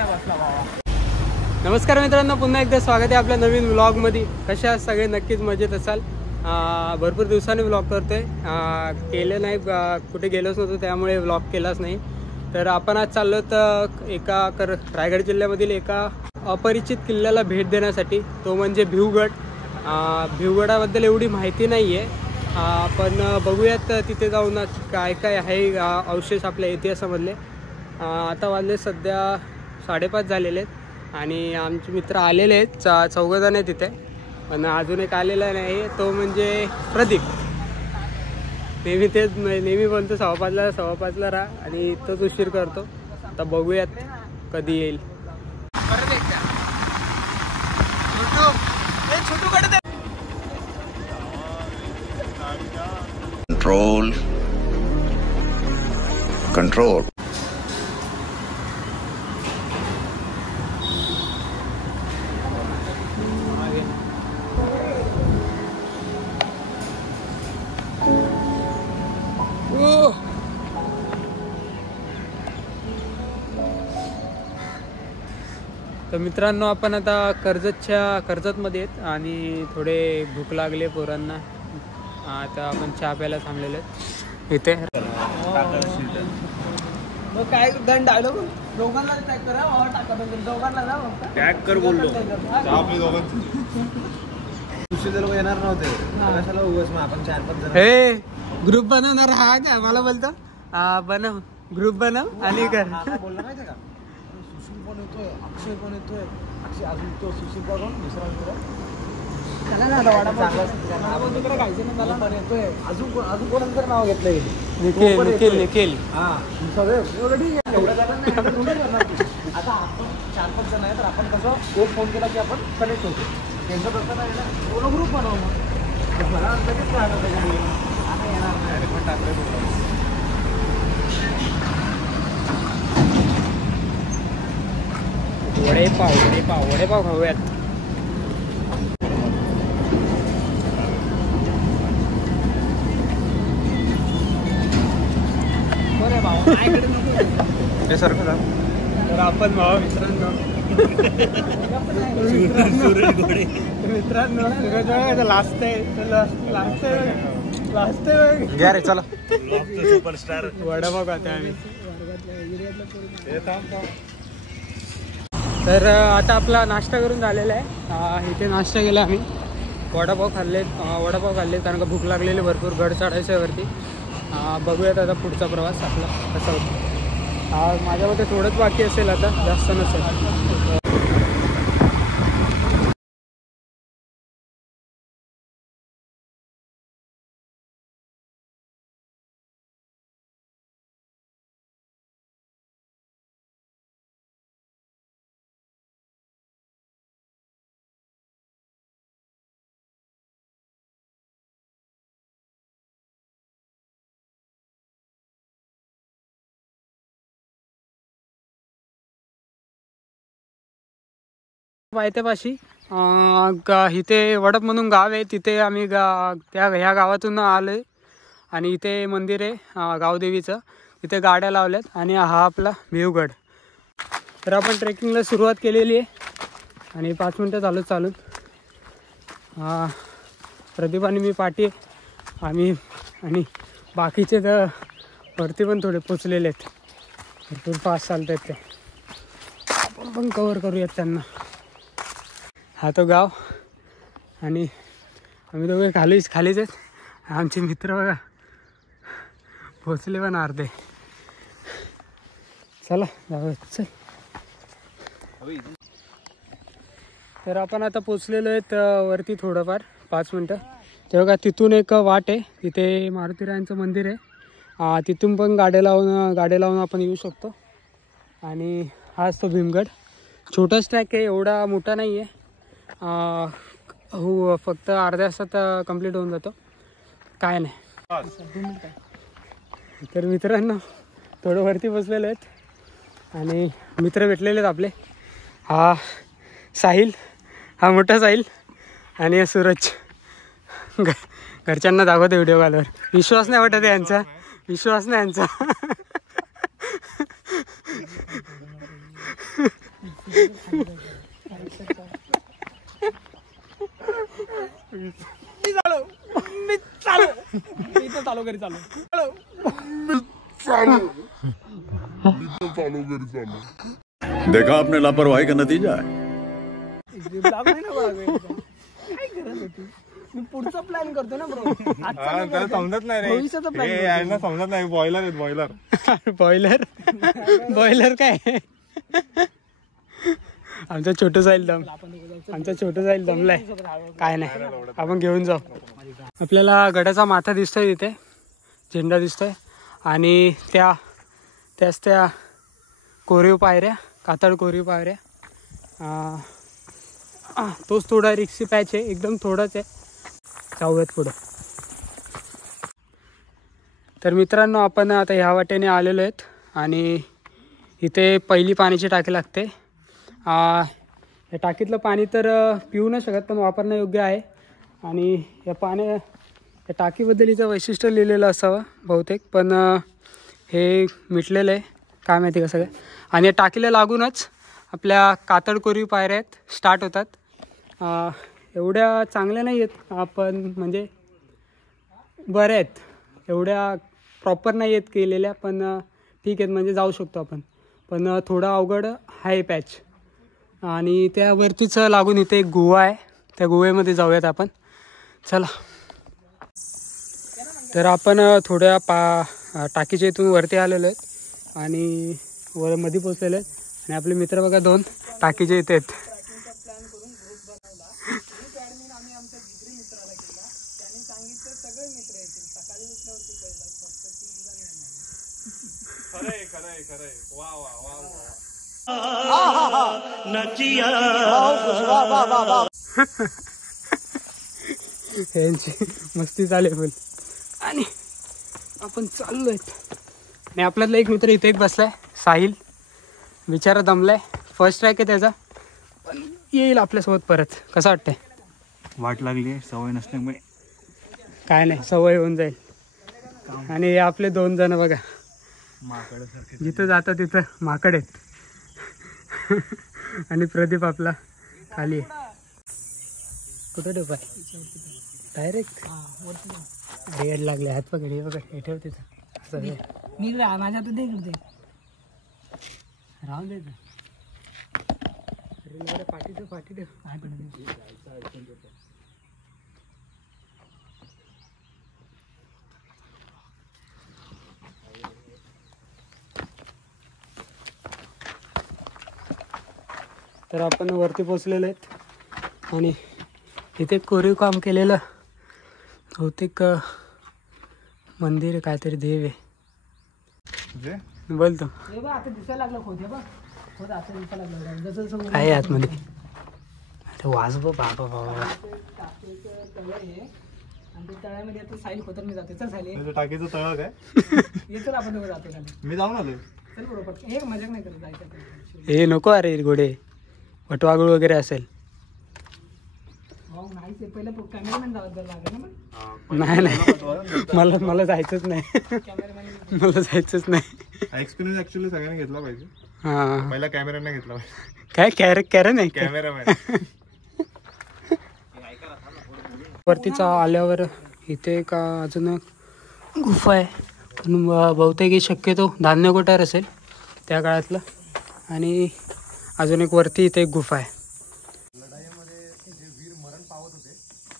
नाही बसला बाबा. नमस्कार मित्रांनो, पुन्हा एकदा स्वागत आहे आपल्या नवीन व्लॉगमध्ये. कशा सगळे नक्कीच मजेत असाल. भरपूर दिवसांनी व्लॉग करतोय. केले नाही, कुठे गेलोच नव्हतो त्यामुळे व्लॉग केलाच नाही. तर आपण आज चाललो तर रायगड जिल्ह्यामधील एका अपरिचित किल्ल्याला भेट देण्यासाठी, तो म्हणजे भिवगड. भिवगडाबद्दल एवढी माहिती नाही आहे, पण बघूयात तिथे जाऊन काय काय आहे अवशेष आपल्या इतिहासामधले. आता वाजले सध्या 5:30 झालेले आहेत आणि आमचे मित्र आलेले आहेत. 4 जण आहेत तिथे, पण अजून एक आलेला नाही, तो म्हणजे प्रदीप. नेहमी बोलतो 5:15ला राहा आणि तोच उशीर करतो. आता बघूयात कधी येईल. कंट्रोल तर मित्रांनो, आपण आता कर्जतमध्ये आहेत आणि थोडे भूक लागले पोरांना. आता आपण चहा प्यायला थांबलेले आहेत इथे. मग काय दंड आलो दोघांना टॅग करा, दोघांना ना टॅग कर बोललो. लोक येणार नव्हते, कशाला उगाच मग आपण 4-5 जण. हे ग्रुप बनवणार हा का मला बोलतो. बनव ग्रुप बनव आणि कर. बोलला माहितीये का, सुशील पण येतोय, अक्षय पण येतोय. अक्षय अजून तो सुशील बघून दुसरा त्याला ना वाडा तिकडे खायचं ना, त्याला पण येतोय. अजून कोणाचं तर नाव घेतलंय निखिल. हा सगळे एवढं ठीक आहे. एवढं जण नाही. आता आपण 4-5 जण आहे, तर आपण कसं एक फोन केला की आपण कनेक्ट होतो. त्यांचं तसं नाही ना, एवढं ग्रुप बनव मग मला लगेच राहणार त्याच्यामुळे. आता येणार नाही पण टाकलं. वडेपाव खाऊयात. बरं भाऊ माझ्याकडे नको हे सारखं तर आपण मित्रांनो लास्ट आहे घ्या रे, चला. सुपरस्टार वडापाव खाते आम्ही. तर आता आपला नाश्ता करून झालेला आहे. इथे नाश्ता केला आम्ही. वडापाव खाल्ले कारण का भूक लागलेली भरपूर. गड चढायचं आहे वरती. बघूयात आता पुढचा प्रवास आपला कसा होतो. माझ्या मते थोडंच बाकी असेल, आता जास्त नसेल. पायथ्यापाशी इथे वडप म्हणून गाव आहे. तिथे आम्ही ह्या गावातून आलो आहे आणि इथे मंदिर आहे गावदेवीचं. इथे गाड्या लावल्यात आणि हा आपला भिवगड. तर आपण ट्रेकिंगला सुरुवात केलेली आहे आणि 5 मिनटं चालून प्रदीप आणि मी पाठी आम्ही आणि बाकीचे तर वरती पण थोडे पोचलेले आहेत. भरपूर फास्ट चालत आहेत ते. आपण पण कवर करूयात त्यांना. हा तो गाव आणि आम्ही दोघे खालीच आहेत. आमचे मित्र बघा पोचले पण अर्धे. चला जाऊ. चल. तर आपण आता पोचलेलो आहेत वरती थोडंफार 5 मिनटं. तेव्हा तिथून एक वाट आहे, तिथे मारुतीरायांचं मंदिर आहे. तिथून पण गाड्या लावून आपण येऊ शकतो. आणि हाच तो भीमगड. छोटाच ट्रॅक आहे, एवढा मोठा नाही आहे. हो, फक्त अर्ध्या तासात कंप्लीट होऊन जातो. काय नाही. तर मित्रांनो थोडं वरती बसलेले आहेत आणि मित्र भेटलेले आहेत आपले. हा साहिल, हा मोठा साहिल आणि सूरज. घरच्यांना दाखवते व्हिडिओ कॉलवर. विश्वास नाही वाटत यांचा, विश्वास नाही यांचा. चालू घरी चालू देखा आपने लापरवाही का नतीजा है। मी पुढचा प्लॅन करतो ना ब्रो. त्याला समजत नाही रे, भविष्याचा प्लॅन यांना समजत नाही. बॉयलर आहेत बॉयलर. बॉयलर बॉयलर काय आमचा छोटं जाईल दम, आमचा छोटं जाईल दमलाय. काय नाही, आपण घेऊन जाऊ. आपल्याला गडाचा माथा दिसतोय तिथे, झेंडा दिसतोय आणि त्या कोरीव पायऱ्या, कातळ कोरीव पायऱ्या. तोच थोडा रिक्सी पॅच आहे, एकदम थोडाच आहे. जाऊयात पुढं. तर मित्रांनो, आपण आता ह्या वाटेने आलेलो आहेत आणि इथे पहिली पाण्याची टाकी लागते. या टाकीतलं पाणी तर पिऊ नाही शकत, पण वापरणं योग्य आहे. आणि या टाकीबद्दल इथं वैशिष्ट्य लिहिलेलं असावं बहुतेक, पण हे मिटलेलं आहे, काय माहिती कसं काय. आणि या टाकीला लागूनच आपल्या कातळ कोरीव पायऱ्या आहेत, स्टार्ट होतात. एवढ्या चांगल्या नाही आहेत, आपण म्हणजे बऱ्या आहेत, एवढ्या प्रॉपर नाही आहेत केलेल्या, पण ठीक आहेत, म्हणजे जाऊ शकतो आपण. पण थोडं अवघड आहे पॅच. आणि त्यावरतीच लागून इथे एक गुहा आहे, त्या गुहेमध्ये जाऊयात आपण. चला. तर आपण थोड्या टाकीच्या इथून वरती आलेलो आहेत आणि मध्ये पोचलेलो आहेत. आणि आपले मित्र बघा 2 टाकीचे इथे आहेत. यांची मस्ती चालेल फुल. आणि आपण चाललोय. आणि आपल्यातला एक मित्र इथे एक बसलाय, साहिल. बिचारा दमलाय, फर्स्ट ट्रॅक आहे त्याचा, पण येईल आपल्यासोबत परत. कसं वाटतंय? वाट लागली आहे सवय नसल्यामुळे. काय नाही, सवय होऊन जाईल. आणि आपले 2 जण बघा, जिथं जातं तिथं माकड आहेत. आणि प्रदीप आपला खाली आहे. कुठं ठेव पाय? डायरेक्ट रेड लागले, हात पकड, हे पकड, हे ठेव तिथं. असं मी माझ्या हातात दे, राहून द्यायचं. पाठी ठेव, पाठी ठेव. तर आपण वरती पोचलेलो आहेत आणि इथे कोरीव काम केलेलं बहुतेक मंदिर काहीतरी देव आहे. बोलतो काय आतमध्ये. अरे वाज बाबा बाबा. तळ्यामध्ये आता साईल खोतरणी जाते. चल साईल, टाकीचं तळ काय येतो आपण दोघं जातो खाली. मी जाऊन आलोय. चल बरोबर. हे मजाक नाही करत जायचं. हे नको अरे घोडे, वटवागुळ वगैरे असेल. नाही नाही, मला जायचंच नाही. मला जायचंच नाही. एक्सपिरियन्स ऍक्च्युअली सगळ्यांनी घेतला पाहिजे. हा, पहिला कॅमेराने घेतला पाहिजे. काय कॅरन आहे कॅमेरामॅन. वरतीचा आल्यावर इथे का अजून गुफा आहे, पण बहुतेक हे शक्यतो धान्य कोठार असेल त्या काळातलं. आणि अजून एक वरती इथे एक गुफा आहे. लढाईमध्ये जे वीर मरण पावत होते,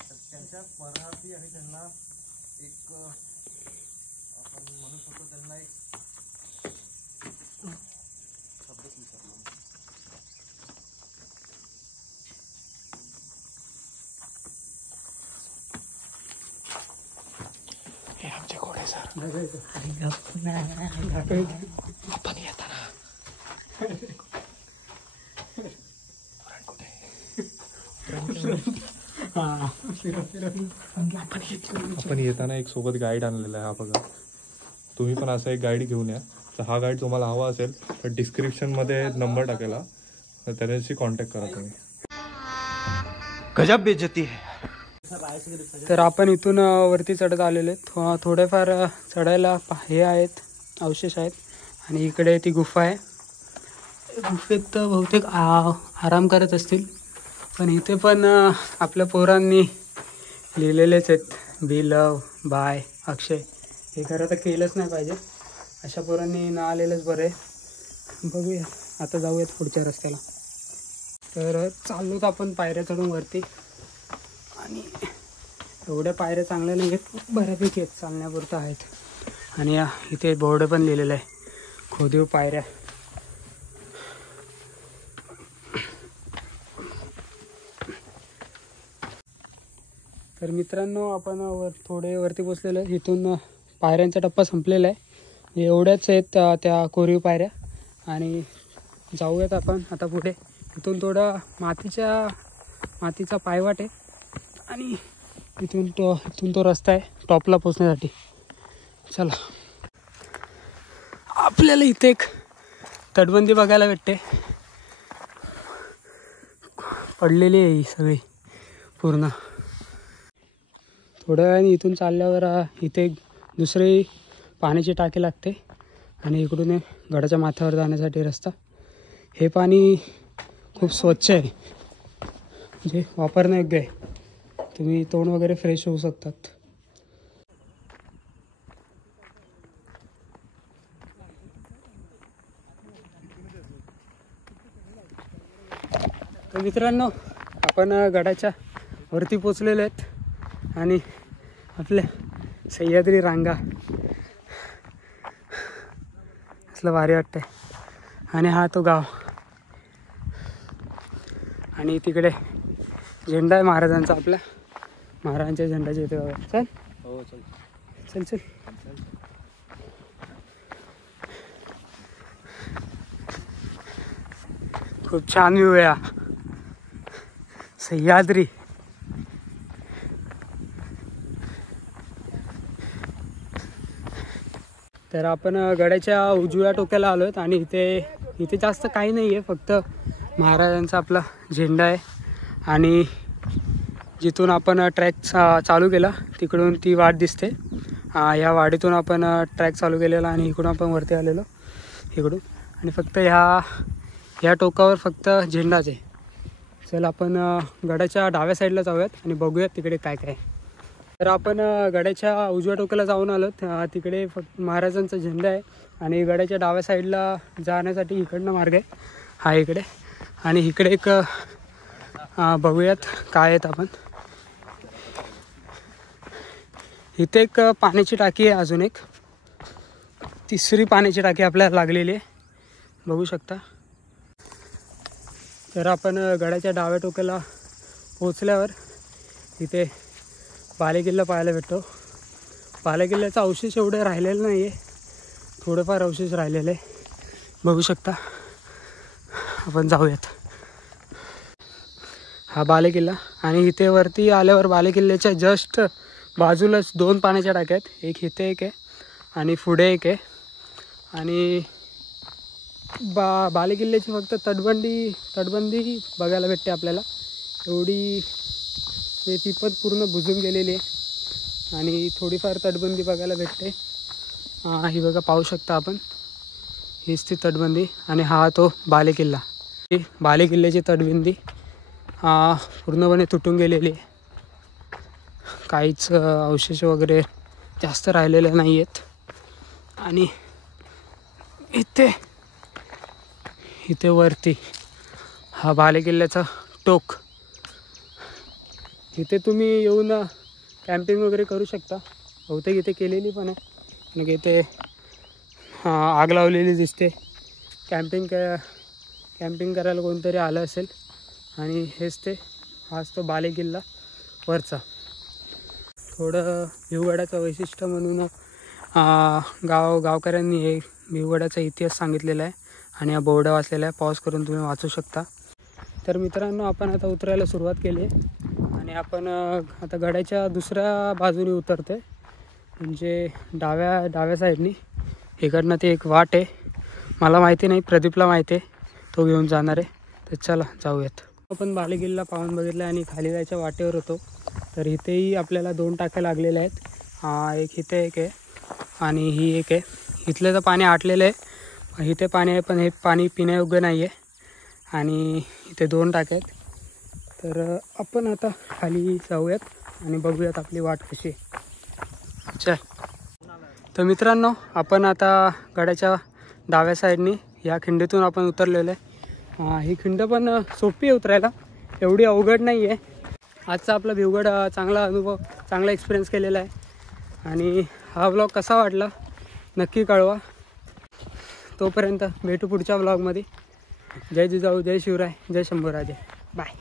तर त्यांच्या स्मरणार्थी आणि त्यांना एक आपण म्हणू शकतो त्यांना एक शब्दच विसरलो. हे आमचे घोडे सर. पण येताना आपण येताना एक सोबत गाईड आणलेला आहे. हा बघा, तुम्ही पण असा एक गाईड घेऊन या. तर हा गाईड तुम्हाला हवा असेल तर डिस्क्रिप्शनमध्ये नंबर टाकेला, तर त्याच्याशी कॉन्टॅक्ट करा तुम्ही. गजब बेइज्जती है. तर आपण इथून वरती चढत आलेले आहेत. थोडेफार चढायला हे आहेत, अवशेष आहेत. आणि इकडे ती गुफा आहे. गुफेत तर बहुतेक आराम करत असतील, पण इथे पण आपल्या पोरांनी लिहिलेलेच आहेत, बी लव बाय अक्षय. हे खरं तर केलंच नाही पाहिजे, अशा पोरांनी न आलेलंच बरं आहे. बघूया आता जाऊयात पुढच्या रस्त्याला. तर चाललोत आपण पायऱ्या चढून वरती, आणि एवढ्या पायऱ्या चांगल्या नाही आहेत, बऱ्यापैकी आहेत, चालण्यापुरतं आहेत. आणि इथे बोर्ड पण लिहिलेलं आहे, खोदीव पायऱ्या. तर मित्रांनो, आपण थोडे वरती पोचलेलो आहे. इथून पायऱ्यांचा टप्पा संपलेला आहे, एवढ्याच आहेत त्या कोरीव पायऱ्या. आणि जाऊयात आपण आता पुढे. इथून थोडा मातीचा पायवाट आहे, आणि इथून तो रस्ता आहे टॉपला पोचण्यासाठी. चला, आपल्याला इथे एक तटबंदी बघायला भेटते, पडलेली आहे ही सगळी पूर्ण. थोड्या वेळाने इथून चालल्यावर इथे एक दुसरी पाण्याची टाकी लागते, आणि इकडून गडाच्या माथ्यावर जाण्यासाठी रस्ता. हे पाणी खूप स्वच्छ आहे, म्हणजे वापरण्यायोग्य आहे. तुम्ही तोंड वगैरे फ्रेश होऊ शकतात. तर मित्रांनो, आपण गडाच्या वरती पोचलेलो आहेत, आणि आपल्या सह्याद्री रांगा असलं भारी वाटतंय. आणि हा तो गाव, आणि तिकडे झेंडा आहे महाराजांचा, आपल्या महाराजांच्या झेंडाच्या इथे बघा. चल हो चल चल चल. खूप छान व्ह्यू आहे हा सह्याद्री. तर आपण गडाच्या उजव्या टोक्याला आलो आहेत, आणि इथे जास्त काही नाही आहे, फक्त महाराजांचा आपला झेंडा आहे. आणि जिथून आपण ट्रॅक चालू केला तिकडून ती वाट दिसते. ह्या वाडीतून आपण ट्रॅक चालू केलेला, आणि इकडून आपण वरती आलेलो इकडून. आणि फक्त ह्या टोकावर फक्त झेंडाच आहे. चल आपण गडाच्या डाव्या साईडला जाऊयात आणि बघूयात तिकडे काय काय. तर आपण गडाच्या उजव्या टोकाला जाऊन आलो. तिकडे फक्त महाराजांचा झेंडा आहे, आणि गडाच्या डाव्या साईडला जाण्यासाठी इकडनं मार्ग आहे हा इकडे. आणि इकडे एक बघूयात काय आहेत आपण. इथे एक पाण्याची टाकी आहे, अजून एक तिसरी पाण्याची टाकी आपल्याला लागलेली आहे, बघू शकता. तर आपण गडाच्या डाव्या टोकाला पोचल्यावर इथे बालेकिल्ला पाहायला भेटतो. बालेकिल्ल्याचा अवशेष एवढे राहिलेलं नाही आहे, थोडंफार अवशेष राहिलेलं आहे, बघू शकता. आपण जाऊयात. हा बालेकिल्ला, आणि इथे वरती आल्यावर बालेकिल्ल्याच्या जस्ट बाजूलाच 2 पाण्याच्या टाक्या आहेत. एक इथे एक आहे, आणि पुढे एक आहे. आणि बालेकिल्ल्याची फक्त तटबंदी बघायला भेटते आपल्याला. एवढी ती पण पूर्ण बुजून गेलेली आहे, आणि थोडीफार तटबंदी बघायला भेटते. ही बघा, पाहू शकता आपण, हीच ती तटबंदी. आणि हा तो बालेकिल्ला. बालेकिल्ल्याची तटबंदी पूर्णपणे तुटून गेलेली आहे, काहीच अवशेष वगैरे जास्त राहिलेले नाही आहेत. आणि इथे वरती हा बालेकिल्ल्याचा टोक, इथे तुम्ही येऊन कॅम्पिंग वगैरे करू शकता. बहुतेक इथे केलेली पण आहे, आणि इथे आग लावलेली दिसते. कॅम्पिंग करायला कोणतरी आलं असेल. आणि हाच तो बालेकिल्ला वरचा. थोडं भिवगडाचं वैशिष्ट्य म्हणून गावकऱ्यांनी हे भिवगडाचा इतिहास सांगितलेला आहे, आणि हा बोर्ड वाचलेला आहे, पॉज करून तुम्ही वाचू शकता. तर मित्रांनो, आपण आता उतरायला सुरुवात केली आहे, आणि आपण आता गडाच्या दुसऱ्या बाजूने उतरतो आहे, म्हणजे डाव्या साईडनी. इकडनं ते एक वाट आहे, मला माहिती नाही, प्रदीपला माहिती आहे, तो घेऊन जाणार आहे. तर चला जाऊयात. आपण बालेकिल्ला पाहून बघितला, आणि खाली जायच्या वाटेवर होतो. तर इथेही आपल्याला 2 टाक्या लागलेल्या आहेत. एक इथे एक आहे, आणि ही एक आहे. इथलं तर पाणी आटलेलं आहे, इथे पाणी आहे पण हे पाणी पिण्यायोग्य नाही आहे आणि इथे 2 टाक्या आहेत. तर आपण आता खाली जाऊयात आणि बघूयात आपली वाट कशी आहे. चल. तर मित्रांनो आपण आता गडाच्या डाव्या साईडनी या खिंडीतून आपण उतरलेलं आहे. ही खिंड पण सोपी आहे उतरायला, एवढी अवघड नाही आहे. आजचा आपला भिवगड चांगला अनुभव, चांगला एक्सपिरियन्स केलेला आहे आणि हा व्लॉग कसा वाटला नक्की कळवा. तोपर्यंत भेटू पुढच्या व्लॉगमध्ये. जय जिजाऊ, जय शिवराय, जय शंभूराजे. बाय.